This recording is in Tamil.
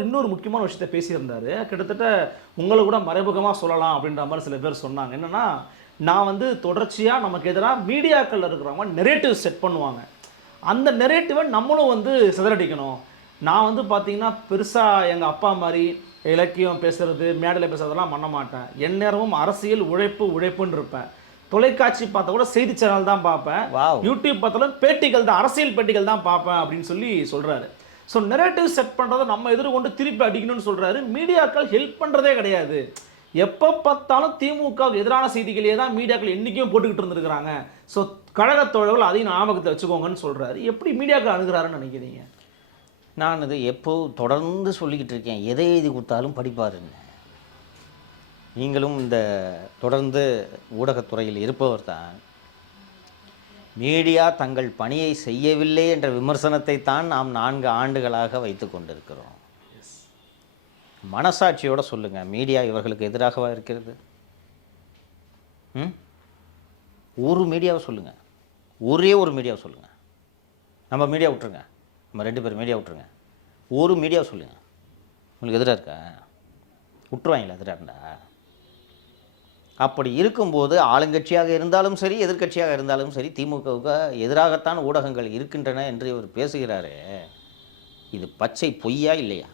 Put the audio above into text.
அவர் இன்னொரு முக்கியமான விஷயத்த பேசியிருந்தாரு. கிட்டத்தட்ட உங்கள கூட மறைமுகமா சொல்லலாம் அப்படின்ற மாரி சில பேர் சொன்னாங்க. என்னன்னா, நான் வந்து தொடர்ச்சியா நமக்கு எதிரா மீடியாக்கள்ல இருக்கிறவங்க நரேட்டிவ் செட் பண்ணுவாங்க. அந்த நரேட்டிவ நம்மளும் வந்து சிதறடிக்கணும். நான் வந்து பார்த்தீங்கன்னா, பெருசா எங்க அப்பா மாரி இலக்கியம் பேசுறது, மேடையில பேசுறதெல்லாம் பண்ண மாட்டேன். எந்நேரமும் அரசியல், உழைப்பு, உழைப்புன்னு இருப்பேன். தொலைக்காட்சி பார்த்தா கூட செய்தி சேனல் தான் பார்ப்பேன். வாவ்! யூடியூப் பார்த்தாலும் பேட்டிகள் தான், அரசியல் பேட்டிகள் தான் பார்ப்பேன் அப்படின்னு சொல்லி சொல்றாரு. ஸோ நரேட்டிவ் செட் பண்றத நம்ம எதிர்கொண்டு திருப்பி அடிக்கணும்னு சொல்றாரு. மீடியாக்கள் ஹெல்ப் பண்றதே கிடையாது. எப்ப பார்த்தாலும் திமுகவுக்கு எதிரான செய்திகளையே தான் மீடியாக்கள் என்னைக்கும் போட்டுக்கிட்டு இருந்திருக்கிறாங்க. ஸோ கழகத் தோழர்கள் அதையும் ஞாபகத்துல வச்சுக்கோங்கன்னு சொல்றாரு. எப்படி மீடியாக்கள் அணுகுறாருன்னு நினைக்கிறீங்க? நான் இது தொடர்ந்து சொல்லிக்கிட்டு இருக்கேன். எதை எழுதி குடுத்தாலும் படிப்பாருன்னு. நீங்களும் இந்த தொடர்ந்து ஊடகத்துறையில் இருப்பவர் தான். மீடியா தங்கள் பணியை செய்யவில்லை என்ற விமர்சனத்தை தான் நாம் 4 ஆண்டுகளாக வைத்துக் கொண்டிருக்கிறோம். மனசாட்சியோட சொல்லுங்க, மீடியா இவர்களுக்கு எதிராகவா இருக்கிறது? ம்? ஒரு மீடியாவை சொல்லுங்க. ஒரே ஒரு மீடியாவை சொல்லுங்க. நம்ம மீடியா விட்டுருங்க. நம்ம 2 பேர் மீடியா விட்டுருங்க. ஒரு மீடியாவை சொல்லுங்க. உங்களுக்கு எதிராக இருக்கா? விட்டுருவாங்களா எதிராக இருந்தா? அப்படி இருக்கும்போது ஆளுங்கட்சியாக இருந்தாலும் சரி, எதிர்க்கட்சியாக இருந்தாலும் சரி, திமுகவுக்கு எதிராகத்தான் ஊடகங்கள் இருக்கின்றன என்று இவர் பேசுகிறாரே, இது பச்சை பொய்யா இல்லையா?